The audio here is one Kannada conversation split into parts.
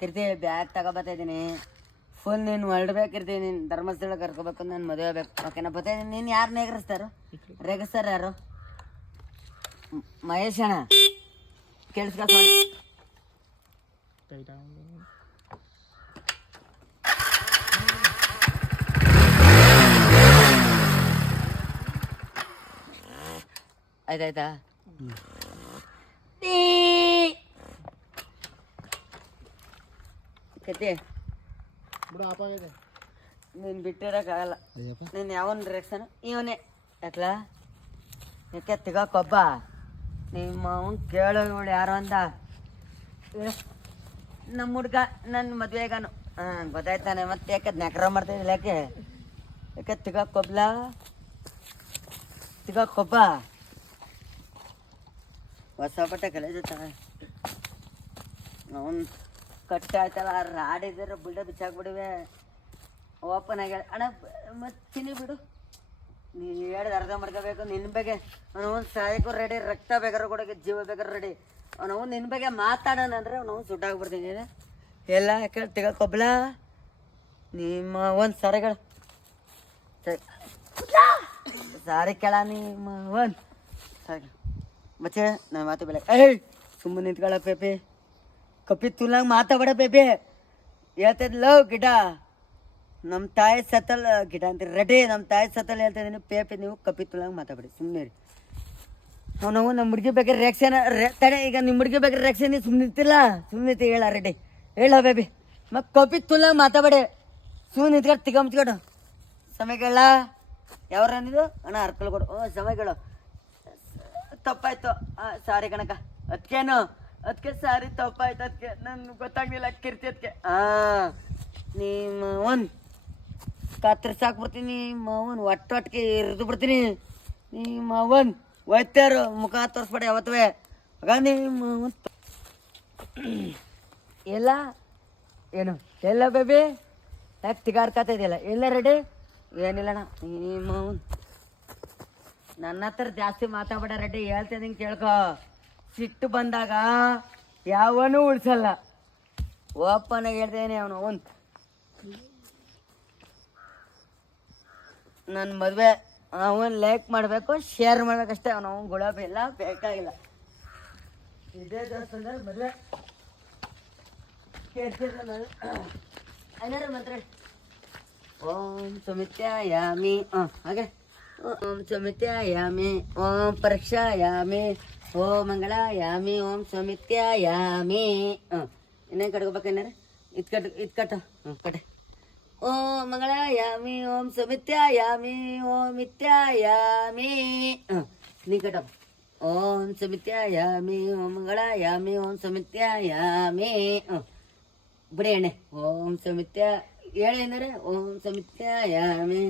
ಕಿರ್ತಿ ಬ್ಯಾಗ್ ತಗೋಬತ್ತಾ ಇದ್ದೀನಿ. ಫುಲ್ ನೀನು ಹೊರಡ್ಬೇಕಿರ್ತೀನಿ. ನೀನು ಧರ್ಮಸ್ಥಳ ಕರ್ಕೋಬೇಕು, ನಾನು ಮದುವೆ ಆಗ್ಬೇಕು. ಓಕೆನಾ? ಬರ್ತಾ ಇದ್ದೀನಿ. ನೀನು ಯಾರು ರೇಗಿಸ್ತಾರೋ? ರೇಗಿಸ್ತಾರ ಯಾರು? ಮಹೇಶ್ ಅಣ್ಣ ಕೇಳಿಸ್ಕೊಂಡು ಆಯ್ತಾಯ್ತಾ? ಕತೆ ನೀನು ಬಿಟ್ಟಿರೋಕ್ಕಾಗಲ್ಲ. ನೀನು ಯಾವನ್ ರೇಕ್ಸನ ಇವನೇ ಯಾಕಲ ಯಾಕೆ ತಿಗಾಕೊಬ್ಬ ನಿಮ್ಮ ಅವ್ನು ಕೇಳೋ ಇವಳು ಯಾರು ಅಂತ. ನಮ್ಮ ಹುಡ್ಗ ನನ್ನ ಮದುವೆಗಾನು ಗೊತ್ತಾಯ್ತಾನೆ. ಮತ್ತೆ ಯಾಕೆ ನೆಕ್ರ ಮಾಡ್ತಾಯಿದ್ದಿಲ್ಲ? ಯಾಕೆ ತಿಗಾಕೊಬ್ಲ ತಿಗಾಕೊಬ್ಬ ಹೊಸ ಬಟ್ಟೆ ಕಲಿತ ಅವನು ಕಟ್ಟ ಆಯ್ತಲ್ಲ. ರಾಡಿದ್ರೆ ಬಿಡ ಬಿಚ್ಚಾಕ್ಬಿಡಿವೆ. ಓಪನ್ ಆಗಿ ಅಣ್ಣ ಮತ್ತೀನಿ ಬಿಡು. ನೀನು ಹೇಳಿದ ಅರ್ಧ ಮಾಡ್ಕೋಬೇಕು. ನಿನ್ನ ಬಗ್ಗೆ ಅವನವನು ಸಾಯಕ್ಕೂ ರೆಡಿ, ರಕ್ತ ಬೇಕಾದ್ರೆ ಕೊಡೋಕೆ ಜೀವ ಬೇಕಾದ್ರೆ ರೆಡಿ. ಅವನವನು ನಿನ್ನ ಬಗ್ಗೆ ಮಾತಾಡೋಣ ಅಂದರೆ ಅವನವನು ಸುಟ್ಟಾಗ್ಬಿಡ್ತೀನಿ. ಎಲ್ಲ ಯಾಕೆ ತೆಗೋಕೊಬ್ಲ ನಿಮ್ಮ ಒಂದು ಸಾರಿಗಳು ಸಾರಿ ಕೇಳ ನಿಮ್ಮ ಒಂದು ಸಾರಿ ಮಚ್ಚೆ ನಾನು ಮಾತು ಬೆಲೆ. ಏಯ್ ಸುಮ್ಮನೆ ನಿಂತ್ಕೊಳ್ಳ ಪೇಪೆ. ಕಪ್ಪಿ ತುಲ್ಲಂಗೆ ಮಾತಾಡ ಪೇಪೆ. ಹೇಳ್ತಿದ್ಲ ಗಿಡ ನಮ್ಮ ತಾಯಿ ಸತ್ತಲ್ ಗಿಡ ಅಂತ ರೆಡಿ. ನಮ್ಮ ತಾಯಿ ಸತ್ತಲ್ ಹೇಳ್ತಾ ಇದ್ದೀನಿ ಪೇಪೆ. ನೀವು ಕಪ್ಪಿ ತುಲ್ಲಂಗೆ ಮಾತಾಡಿ ಸುಮ್ಮನೆ ರೀ. ನಾವು ನಮ್ಮ ಹುಡುಗಿ ಬೇಕಾದ್ರೆ ರೇಕ್ಷನ ತಡೆ. ಈಗ ನಿಮ್ಮ ಹುಡುಗಿ ಬೇಕಾದ್ರೆ ರೇಕ್ಷನ್ ಸುಮ್ಮನೆ ನಿಂತಿಲ್ಲ. ಸುಮ್ಮನೆ ನಿಂತು ಹೇಳ ರೆಡಿ ಹೇಳ ಬೇಬಿ. ಮತ್ತೆ ಕಪ್ಪಿ ತುಲ್ಲಂಗೆ ಮಾತಾಡಿ ಸುಮ್ಮನೆ ನಿಂತ್ಕೊಂಡು ತಿಗಮ್ತ್ಕೊಡು. ಸಮಯಗಳ ಯಾವ್ರ ಅಂದಿದ್ದು ಅಣ್ಣ ಅರ್ಕಲ್ ಕೊಡು. ಸಮಯಗಳು ತಪ್ಪಾಯ್ತು. ಸಾರಿ ಕಣಕ. ಅದಕ್ಕೇನು ಅದಕ್ಕೆ ಸಾರಿ ತಪ್ಪಾಯ್ತು. ಅದಕ್ಕೆ ನನ್ಗೆ ಗೊತ್ತಾಗ್ಲಿಲ್ಲ ಕಿರ್ತಿ. ಅದಕ್ಕೆ ನಿಮ್ಮ ಒಂದು ಕತ್ತರಿಸಾಕ್ಬಿಡ್ತೀನಿ. ಮಾವನ್ ಒಟ್ಟೊಟ್ಟಿಗೆ ಇರಿದು ಬಿಡ್ತೀನಿ. ನಿಮ್ಮ ಮಾವನ್ ಒಯ್ತಾರು ಮುಖ ತೋರಿಸ್ಬೇಡ ಯಾವತ್ತುವೆ. ಆಗ ನಿಮ್ಮ ಎಲ್ಲ ಏನು ಎಲ್ಲ ಬೇಬಿ ಯಾಕೆ ತಿಗಾಡ್ಕೊತಾ ಇದೆಯಲ್ಲ? ಎಲ್ಲ ರೆಡಿ? ಏನಿಲ್ಲಣ್ಣ ನಿಮ್ಮ ಮಾವನ್ ನನ್ನ ಹತ್ರ ಜಾಸ್ತಿ ಮಾತಾಡ್ಬೇಡ ರೆಡಿ. ಹೇಳ್ತಿದ್ದೀನಿ ಕೇಳ್ಕೊ. ಸಿಟ್ಟು ಬಂದಾಗ ಯಾವನೂ ಉಳಿಸಲ್ಲ. ಓಪನ್ ಆಗಿ ಹೇಳ್ತೇನೆ. ಅವನು ಒಂದು ನನ್ನ ಮದುವೆ ಅವನು ಲೈಕ್ ಮಾಡಬೇಕು, ಶೇರ್ ಮಾಡ್ಬೇಕಷ್ಟೇ. ಅವನು ಗುಲಾಬಿ ಎಲ್ಲ ಬೇಕಾಗಿಲ್ಲ. ಇದೇ ದೇವಸ್ಥಾನದಲ್ಲಿ ಮದುವೆ ಏನಾರು ಮಾತ್ರ. ಓಂ ಸುಮಿತ್ಯಾಯಾಮಿ ಹಾಗೆ ಓಂ ಸುಮಿತ್ಯಾಯಾಮಿ ಓಂ ಪರೀಕ್ಷಾಯಾಮಿ ಓಂ ಮಂಗಳಾಯಾಮಿ ಓಂ ಸುಮಿತ್ಯಾಯಾಮಿ. ಇನ್ನೇನು ಕಟ್ಕೋಬೇಕೇನಾರ ಇದು ಕಟ್ಟು ಕಟ್ಟೆ. ಓಂ ಮಂಗಳಾಯಾಮಿ ಓಂ ಸುಮಿತ್ಯಾಯಾಮಿ ಓಂ ಮಿಥ್ಯಾಯಾಮಿ. ನೀ ಕಟ್ಟಪ್ಪ. ಓಂ ಸುಮಿತ್ಯಾಯಾಮಿ ಓಂ ಮಂಗಳಾಯಾಮಿ ಓಂ ಸುಮಿತ್ಯಾಯಾಮಿ. ಬಿಡಿ ಎಣ್ಣೆ. ಓಂ ಸುಮಿತ್ಯ ಹೇಳಿ ಏನಾರೆ. ಓಂ ಸುಮಿತ್ಯಾಯಾಮಿ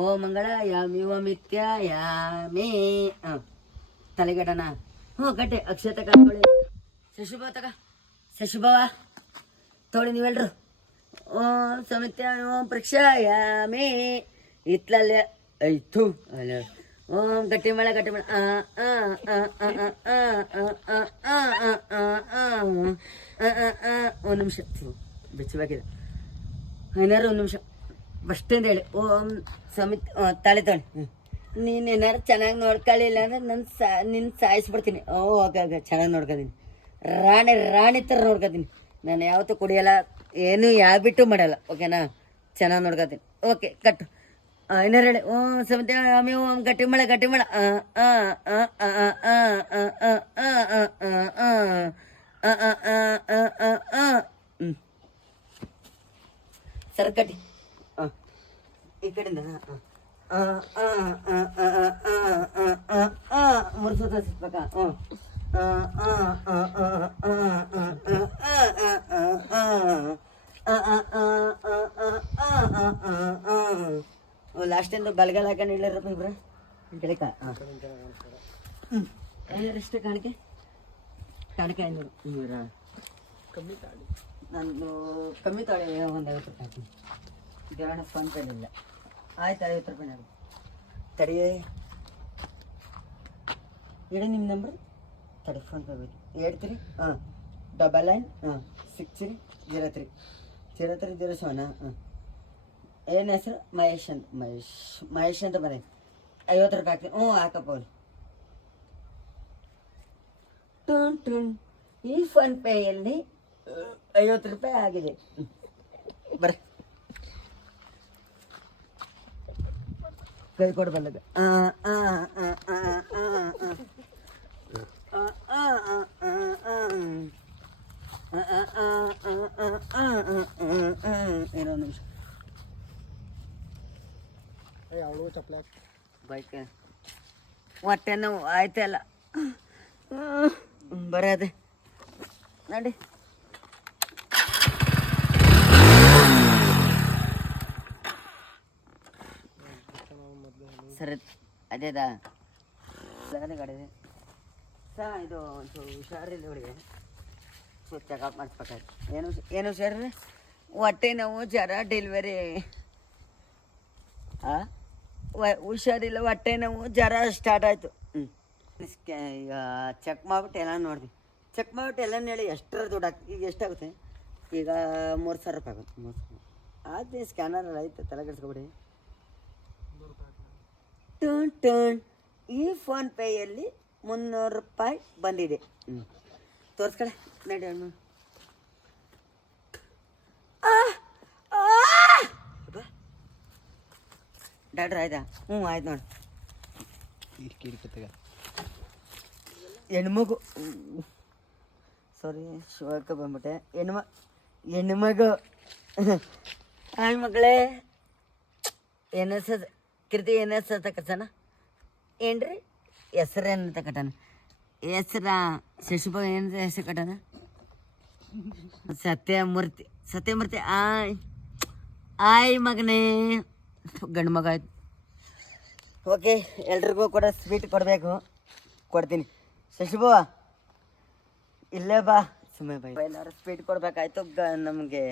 ಓಂ ಮಂಗಳಾಯಾಮಿ ಓಂ ಮಿಥ್ಯಾಯಾಮಿ. ತಲೆಗಡನ ಗಟ್ಟೆ ಅಕ್ಷತೆ ಕಳ್ಕೊಳ್ಳಿ. ಶಶುಭವ ತಗ ಶಶುಭವ ತೋಳಿ ನೀವೆಲ್ರು. ಓಂ ಸಮಿತ್ಯ ಓಂ ಪರೀಕ್ಷಾಯಾಮಿ. ಇತ್ಲಲ್ಲೇ ಐತು ಅಲ್ಲ. ಓಂ ಗಟ್ಟಿ ಮಳೆ ಗಟ್ಟಿ ಮಳೆ. ಒಂದು ನಿಮಿಷ ಬೆಚ್ಚಬೇಕಿದೆ. ಏನಾರು ಒಂದು ನಿಮಿಷ ಫಸ್ಟಿಂದ ಹೇಳಿ. ಓಂ ಸಮಿತ್ ತಾಳಿ ತಾಳಿ. ನೀನು ಏನಾರು ಚೆನ್ನಾಗಿ ನೋಡ್ಕೊಳ್ಳಿಲ್ಲ ಅಂದ್ರೆ ನಿನ್ನ ಸಾಯಿಸ್ಬಿಡ್ತೀನಿ. ಓಕೆ ಓಕೆ ಚೆನ್ನಾಗಿ ನೋಡ್ಕೊತೀನಿ. ರಾಣಿ ಥರ ನೋಡ್ಕೊತೀನಿ. ನಾನು ಯಾವತ್ತೂ ಕುಡಿಯಲ್ಲ, ಏನು ಯಾವ ಬಿಟ್ಟು ಮಾಡಲ್ಲ. ಓಕೆನಾ? ಚೆನ್ನಾಗಿ ನೋಡ್ಕೊತೀನಿ. ಓಕೆ ಕಟ್ಟು. ಏನಾರು ಹೇಳಿ. ಓಂ ಸಮಿತ್ಯಾಯಾಮಿ ಓಂ ಗಟ್ಟಿ ಮಳೆ ಗಟ್ಟಿ ಮಳೆ. ಸರ್ ಕಟ್ಟಿ ಈ ಕಡೆಯಿಂದ ಮುರ್ಸೋದ ಸಿಗ್ಬೇಕಾ? ಲಾಸ್ಟಿಂದ ಬಲಗಾಲ ಹಾಕೊಂಡು ಇಳಿರಪ್ಪ ಇಬ್ರ ಗಳಿಕ. ಎಷ್ಟು ಕಾಣಿಕೆ ಕಾಣಿಕೆ ಐನೂರು ಇವರ ಕಮ್ಮಿ ತಾಳಿ. ನಂದು ಕಮ್ಮಿ ತಾಳಿ ಒಂದು 50 ರೂಪಾಯಿ ಹಾಕಿ. ದೇವಣ್ಣ ಫೋನ್ ಪೇ ಇಲ್ಲ. ಆಯ್ತು 50 ರೂಪಾಯಿ ಆಗುತ್ತೆ. ತಡಿಯೇ ಹೇಳಿ ನಿಮ್ಮ ನಂಬರ್. ತಡಿ ಫೋನ್ ಪೇ ಬೇಕು ಹೇಳ್ತೀರಿ. 99 6303 ಹಾಂ. ಏನು ಹೆಸರು? ಮಹೇಶ್ ಅಂತ. ಮಹೇಶ್ ಅಂತ ಬರೀ 50 ರೂಪಾಯಿ ಹಾಕ್ತೀನಿ. ಹ್ಞೂ ಹಾಕಪ್ಪ ಅವ್ನು. ಟುನ್ ಈ ಫೋನ್ ಪೇಯಲ್ಲಿ 50 ರೂಪಾಯಿ ಆಗಿದೆ. ಬರ್ರಿ ಕೈ ಕೊಡು ಬಂದಾಗ. ಏನೋ ನಿಮಿಷ ಅವಳು ಚಪ್ಪಲಿ ಬೈಕ್ ಹೊಟ್ಟೆ ನೋವು ಆಯ್ತಲ್ಲ. ಬರೋದೆ ನೋಡಿ. ಸರಿ ಅದೇದಾ ಗಾಡಿ ಸರ್, ಇದು ಒಂಚೂರು ಹುಷಾರಿಲ್ಲ ಹುಡುಗಿ. ಸ್ವಲ್ಪ ಚೆಕಪ್ ಮಾಡಿಸ್ಬೇಕಾಯ್ತು. ಏನು ಹುಷಾರಿಲ್ಲ? ಹೊಟ್ಟೆ ನೋವು, ಜ್ವರ, ಡೆಲಿವರಿ. ಹುಷಾರಿಲ್ಲ, ಹೊಟ್ಟೆ ನೋವು, ಜ್ವರ ಸ್ಟಾರ್ಟ್ ಆಯಿತು. ಈಗ ಚೆಕ್ ಮಾಡ್ಬಿಟ್ಟು ಎಲ್ಲ ನೋಡಿದೆ. ಚೆಕ್ ಮಾಡ್ಬಿಟ್ಟು ಎಲ್ಲ ಹೇಳಿ ಎಷ್ಟರ ದುಡ್ಡು ಆಗ್ತದೆ. ಈಗ ಎಷ್ಟಾಗುತ್ತೆ? ಈಗ 3000 ರೂಪಾಯಿ ಆಗುತ್ತೆ. 3000 ಆಯ್ತು. ಸ್ಕ್ಯಾನರ್ ಎಲ್ಲ ಐತೆ, ತಲೆ ಕೆಡಿಸ್ಕೊಬಿಡಿ. ಟುನ್ ಈ ಫೋನ್ ಪೇಯಲ್ಲಿ 300 ರೂಪಾಯಿ ಬಂದಿದೆ. ತೋರಿಸ್ಕಡೆ ನಡಿ ಅಣ್ಣ. ಡಾಕ್ಟ್ರ್ ಆಯ್ತಾ? ಹ್ಞೂ ಆಯ್ತು ನೋಡಿ. ಹೆಣ್ಮಗು, ಸಾರಿ ಶಿವಕ್ಕೆ ಬಂದ್ಬಿಟ್ಟೆ. ಹೆಣ್ಮಗು. ಹಾಯ್ ಮಗಳೇ, ಏನ್ಸದ ಕೀರ್ತಿ? ಏನ್ಸದ ಕಟ್ಸಣ ಏನ್ರಿ? ಹೆಸ್ರೇನು ಕಟ್ಟಣ? ಹೆಸ್ರ ಶಶಿಭಾಗ ಏನು ಹೆಸರು ಕಟ್ಟಣ? ಸತ್ಯಮೂರ್ತಿ. ಆಯ್ ಮಗನೇ, ಗಂಡು ಮಗ ಆಯ್ತು. ಓಕೆ, ಎಲ್ರಿಗೂ ಕೂಡ ಸ್ವೀಟ್ ಕೊಡಬೇಕು. ಕೊಡ್ತೀನಿ. ಶಶಿಭವ ಇಲ್ಲೇ ಬಾ. ಸುಮ್ಮನೆ ಬೈ. ಎಲ್ಲರೂ ಸ್ವೀಟ್ ಕೊಡ್ಬೇಕಾಯ್ತು ನಮಗೆ.